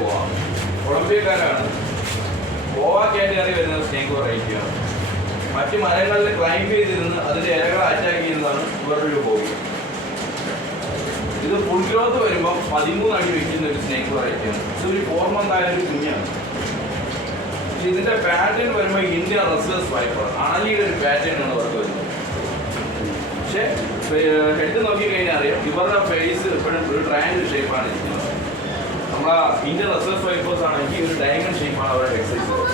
പോവാം. കൊളംബിയക്കാരാണ്. ഗോവ കാറ്റഗറി വരുന്നത് സ്നേക്ക് വെറൈറ്റിയാണ്. മറ്റ് മരങ്ങളിൽ ക്ലൈംബ് ചെയ്തിരുന്ന് അതിൻ്റെ ഇലകളെ അറ്റാക്ക് ചെയ്യുന്നതാണ് ഇവരുടെ ഒരു ഹോബി. ഇത് ഫുൾ ഗ്രോത്ത് വരുമ്പോൾ 13 അടി വയ്ക്കുന്ന ഒരു സ്നേക്ക് വെറൈറ്റിയാണ്. ഇതൊരു 4 month ആയ ഒരു കുഞ്ഞാണ്. ഇതിൻ്റെ പാറ്റേൺ വരുമ്പോൾ ഇന്ത്യൻ റെസ്ലേഴ്സ് വൈപ്പർ അണലിയുടെ ഒരു പാറ്റേൺ ആണ് അവർക്ക് വരുന്നത്. പക്ഷേ ഹെഡ് നോക്കിക്കഴിഞ്ഞാൽ അറിയാം ഇവരുടെ ഫേസ് എപ്പോഴും ഒരു ട്രയാങ്കിൾ ഷേപ്പാണ് ഇരിക്കുന്നത്. നമ്മളെ ഇന്ത്യൻ റെസ്ലേഴ്സ് വൈപ്പേഴ്സ് ആണെങ്കിൽ ഒരു ഡയമണ്ട് ഷേപ്പാണ് അവരുടെ എക്സസൈസ്.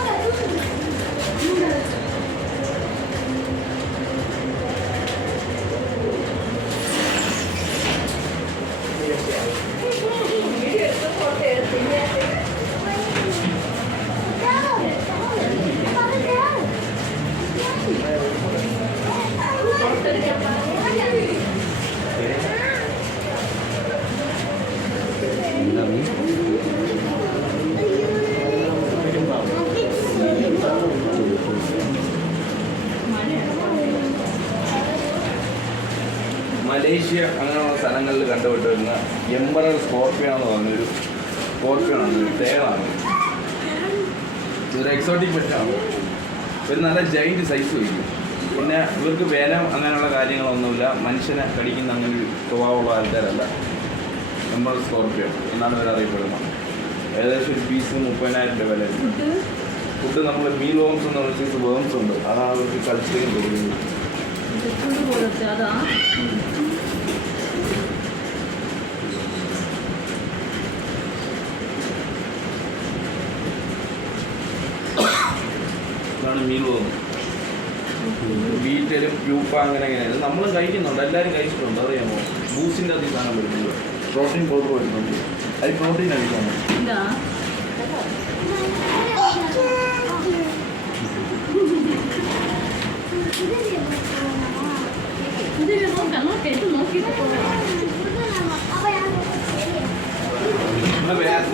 മലേഷ്യ അങ്ങനെയുള്ള സ്ഥലങ്ങളിൽ കണ്ടുപിട്ട് വരുന്ന എംബറൽ സ്കോർപ്പിയോ എന്ന് പറഞ്ഞൊരു സ്കോർപ്പിയോണാണ്, ഒരു തേളാണ്. ഇതൊരു എക്സോട്ടിക് പെറ്റാണ്. ഒരു നല്ല ജൈൻറ്റ് സൈസ് വയ്ക്കും. പിന്നെ ഇവർക്ക് വേനം അങ്ങനെയുള്ള കാര്യങ്ങളൊന്നുമില്ല. മനുഷ്യനെ കടിക്കുന്ന അങ്ങനെ ഒരു സ്വഭാവമുള്ള ആൾക്കാരല്ല. എംബറൽ സ്കോർപ്പിയോ എന്നാണ് ഇവർ അറിയപ്പെടുന്നത്. ഏകദേശം ഒരു പീസ് 30,000 രൂപ വില. ഫുഡ് നമ്മൾ മീൽ വേംസ് എന്ന് പറഞ്ഞ സൈസ് വേംസ് ഉണ്ട്. അതാണ് അവർക്ക് കൾച്ചറിങ് കൊടുക്കുന്നത്. മീൽ വേം, ബീറ്റലും പ്യൂപ്പ അങ്ങനെ അങ്ങനെയാണ്. നമ്മളും കഴിക്കുന്നുണ്ട്, എല്ലാവരും കഴിച്ചിട്ടുണ്ട്. അറിയാമോ? ബൂസിൻ്റെ അതി സാധനം വരുന്നുണ്ട്, പ്രോട്ടീൻ പൗഡർ വരുന്നുണ്ട്. അത് പ്രോട്ടീൻ അടിക്കാണ്.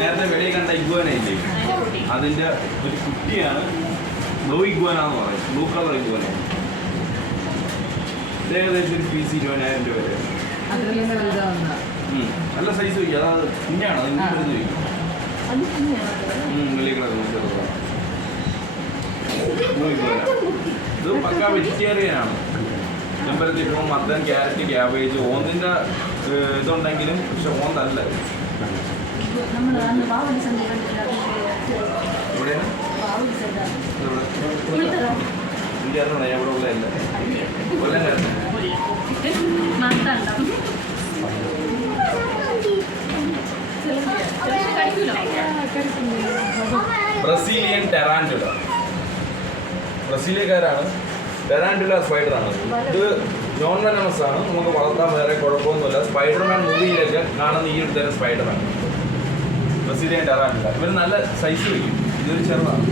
നേരത്തെ വെളിയിൽ കണ്ട ഇഗ്വാനയില്ലേ, അതിൻ്റെ ഒരു കുട്ടിയാണ് ബ്ലൂ ഇഗ്വാന എന്ന് പറയും. Blue colour iguana. ഏകദേശം ഒരു പീസ് 20,000 രൂപ വരെ. നല്ല സൈസ് വയ്ക്കും. അതാണ് കുഞ്ഞാണ്, അതിന് മരുന്ന് വയ്ക്കും. വെളിയിൽ കിടക്കുന്നത് ബ്ലൂ ഇഗ്വാന. ഇത് പക്ക വെജിറ്റേറിയനാണ്. ചെമ്പരത്തിപ്പം, മത്തൻ, ക്യാരറ്റ്, ക്യാബേജ്, ഓന്തിൻ്റെ ഇതുണ്ടെങ്കിലും പക്ഷെ ഓന്തല്ല. എവിടെയാണ്? എനിക്കറിയണം, ഞാൻ ഇവിടെ ഉള്ളതല്ല. കൊല്ലം കയറുന്നത് ബ്രസീലിയൻ ടെറാൻഡുല. ബ്രസീലിയക്കാരാണ്. ടെറാൻഡുല സ്പൈഡറാണ്. ഇത് നോൺ വെനമസ് ആണ്. നമുക്ക് വളർത്താൻ വേറെ കുഴപ്പമൊന്നുമില്ല. സ്പൈഡർമാൻ മൂവിയിലൊക്കെ കാണുന്ന ഈ ഒരു തരം സ്പൈഡറാണ് ബ്രസീലിയൻ ടെറാൻഡുല. ഇവർ നല്ല സൈസ് വയ്ക്കും. ഇതൊരു ചെറുതാണ്.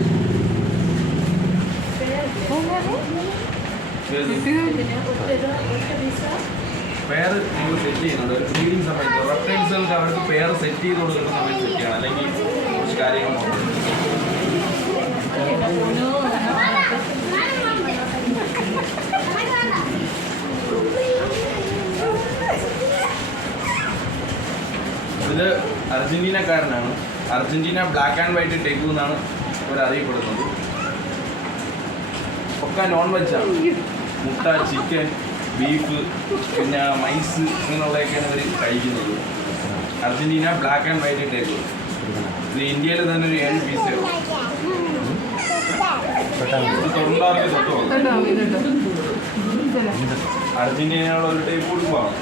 പെയർ നമ്മൾ സെറ്റ് ചെയ്യുന്നുണ്ട്. ഒരു ബ്രീഡിങ് സമയത്ത് റെപ്റ്റൈൽസുകൾക്ക് അവർക്ക് പെയർ സെറ്റ് ചെയ്ത് കൊടുക്കുന്ന സമയത്ത് സെറ്റ് ചെയ്യണം. അല്ലെങ്കിൽ കുറച്ച് കാര്യങ്ങൾ നോക്കണം. ഇത് അർജന്റീനക്കാരനാണ്. Argentina black and white tegu എന്നാണ് ഇവർ അറിയപ്പെടുന്നത്. ഒക്കെ നോൺ വെജാണ്. മുട്ട, ചിക്കൻ, ബീഫ്, പിന്നെ മൈസ് ഇങ്ങനെയുള്ളതൊക്കെയാണ് ഇവർ കഴിക്കുന്നത്. Argentina black and white tegu. ഇത് ഇന്ത്യയിൽ തന്നെ ഒരു 7 പീസേ ഉള്ളൂ. തൊണ്ണൂറാർക്ക് തൊട്ട് അർജന്റീനയുള്ള ഒരു ടൈപ്പ് കുടുംബമാണ്.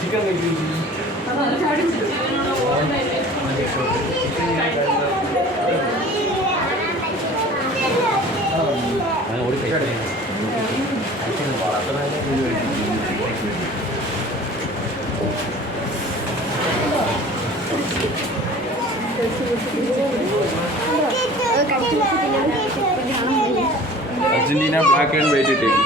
Chicken Argentina black and white ഇട്ടേക്കും.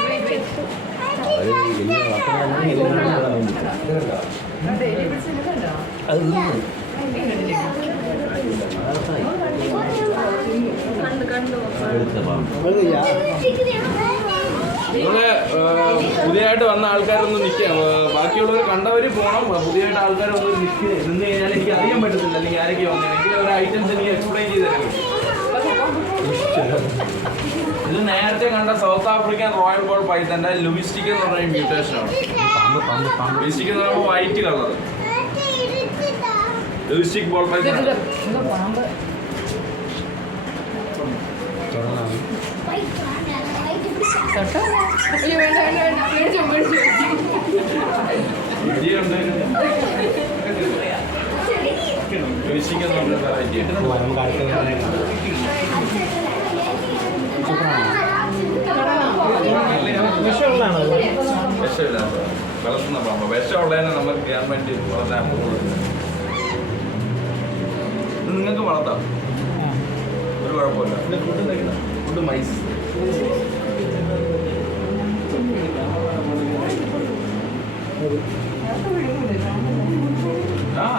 നിങ്ങള് പുതിയതായിട്ട് വന്ന ആൾക്കാരൊന്നും നിൽക്കാം, ബാക്കിയുള്ളവർ കണ്ടവർ പോകണം. പുതിയതായിട്ട് ആൾക്കാരൊന്നും നിന്ന് കഴിഞ്ഞാൽ എനിക്ക് അറിയാൻ പറ്റത്തില്ല, അല്ലെങ്കിൽ ആരൊക്കെ വന്നെങ്കിൽ ഒരു ഐറ്റംസ് എനിക്ക് എക്സ്പ്ലെയിൻ ചെയ്ത് തരാം. ഇത് നേരത്തെ കണ്ട സൗത്ത് ആഫ്രിക്കൻ റോയൽ ബോൾ പൈത്തന്റെ ലുമിസ്റ്റിക് എന്ന് പറഞ്ഞ മ്യൂട്ടേഷൻ ആണ്. ലുമിസ്റ്റിക് എന്ന് പറയുമ്പോൾ വൈറ്റ് കളർ ലുമിസ്റ്റിക് ബോൾ പൈത്തൻ. ലുമിസ്റ്റിക് എന്ന് പറഞ്ഞ വെറൈറ്റി വിഷമില്ല. വളർത്തുന്ന പാമ്പ് വിഷമുള്ളതിനെ നമുക്ക് ഗവൺമെന്റ് വളർത്താൻ പോകുന്നത്. ഇത് നിങ്ങൾക്ക് വളർത്താം, ഒരു കുഴപ്പമില്ല. ഫുഡ് കഴിക്കണം, ഫുഡ് മൈസ്.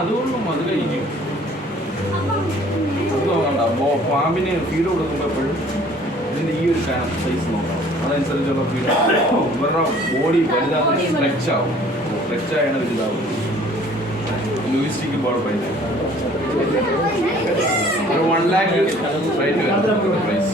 അതുകൊണ്ടും അത് കഴിക്കും. അത് നോക്കണ്ട, പാമ്പിന് ഫീഡ് കൊടുക്കുമ്പോൾ എപ്പോഴും ഇതിൻ്റെ ഈ ഒരു സൈസ് നോക്കണം, അതനുസരിച്ചുള്ള ഫീഡ്. ഇവരുടെ ബോഡി വലുതാവും, സ്ട്രെച്ച് ആവും, സ്ട്രെച്ച് ആയാണ് വലുതാവും. ലൂയിസ്റ്റിക് ബോൾ പൈന ഒരു 1 lakh റേറ്റ് വരും പ്രൈസ്.